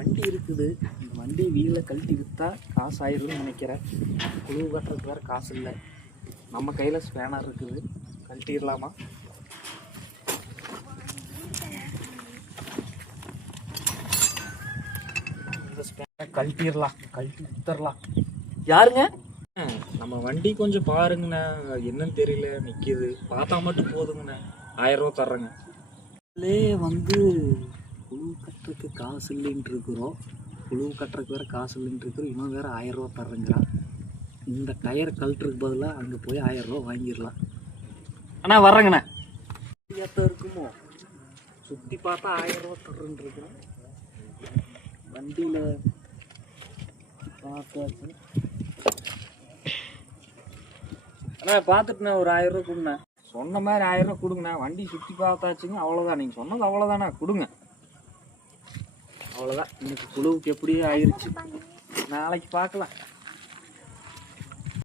வண்டி இருக்குது. இந்த வண்டி வீலை கழட்டி விற்றா காசு ஆயிரும்னு நினைக்கிறேன். குழு கட்டுறதுக்கு வேறு காசு இல்லை. நம்ம கையில் ஸ்பேனர் இருக்குது. கழட்டிடலாமா? கழட்டிடலாம். கழட்டி வித்தரலாம். யாருங்க? நம்ம வண்டி கொஞ்சம் பாருங்கண்ணே. என்னன்னு தெரியல. நிற்கிது பார்த்தா மட்டும் போதுங்கண்ணே. ஆயிரம் ரூபா தர்றேங்க. வந்து குழு கட்டுறதுக்கு காசு இல்லைன்ட்டு இருக்கிறோம் குழு கட்டுறதுக்கு வேற காசு இல்லைன்ட்டு இருக்கிறோம் இவன் வேறு ஆயிரம் ரூபா தர்றேங்கிறான். இந்த டயர் கழட்டுறதுக்கு பதிலாக அங்கே போய் ஆயிரம் வாங்கிடலாம். அண்ணா வர்றேங்கண்ணே. ஏற்ற இருக்குமோ? சுற்றி பார்த்தா ஆயிரம் ரூபா தர்றேன்ட்டு இருக்கிறோம் வண்டியில் பார்த்தாச்சு. அண்ணா பார்த்துட்டுண்ணே ஒரு ஆயிரம் கொடுங்கண்ணே சொன்ன மாதிரி ஆயிரம் ரூபா கொடுங்கண்ணா. வண்டி சுற்றி பார்த்தாச்சுங்க. அவ்வளோதான் நீங்கள் சொன்னது அவ்வளோதாண்ணா கொடுங்க. அவ்வளோதான் இன்னைக்கு குழுவுக்கு எப்படி ஆயிடுச்சு நாளைக்கு பார்க்கலாம்.